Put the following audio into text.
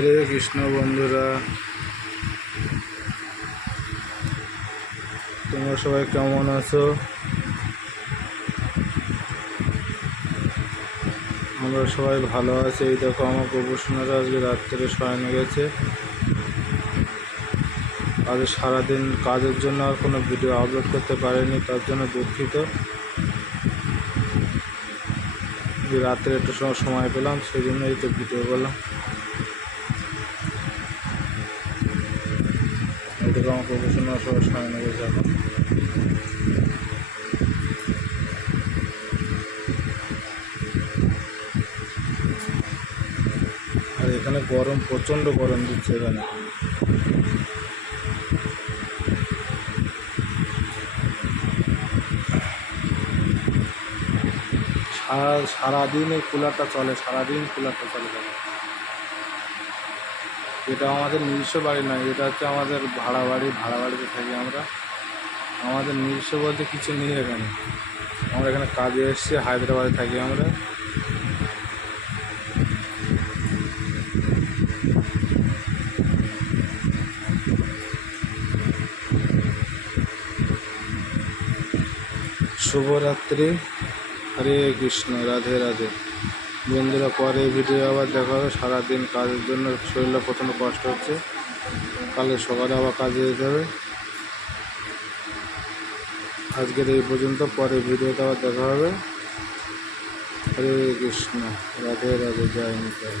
হরে কৃষ্ণ বন্ধুরা, তোমরা সবাই কেমন আছো? আমরা সবাই ভালো আছি। এই দেখো আমার প্রফেশনালরা আজকে রাত্রে শয়নে গেছে। আজ সারাদিন কাজের জন্য আর কোনো ভিডিও আপলোড করতে পারিনি, তার জন্য দুঃখিত। রাত্রে একটু সময় পেলাম, সেই জন্য এই তো ভিডিও করলাম। এই দেখো আমার প্রফেশনাল সবাই শয়নে গেছে এখন। আর এখানে গরম, প্রচণ্ড গরম দিচ্ছে এখানে। সারাদিন এই কুলারটা চলে, সারাদিন কুলারটা চলে থাকে। এটা আমাদের নিজস্ব বাড়ি নয়, এটা হচ্ছে আমাদের ভাড়া বাড়ি। ভাড়া বাড়িতে থাকি আমরা। আমাদের নিজস্ব বলতে কিছু নেই এখানে। আমরা এখানে কাজে এসেছি, হায়দ্রাবাদে থাকি আমরা। শুভরাত্রি, হরে কৃষ্ণ, রাধে রাধে। বন্ধুরা, পরে ভিডিও আবার দেখা হবে। সারাদিন কাজের জন্য শরীরটা প্রচণ্ড কষ্ট হচ্ছে। কালে সকালে আবার কাজে যেতে হবে। আজকের এই পর্যন্ত, পরে ভিডিওতে আবার দেখা হবে। হরে কৃষ্ণ, রাধে রাধে, জয় নিতাই।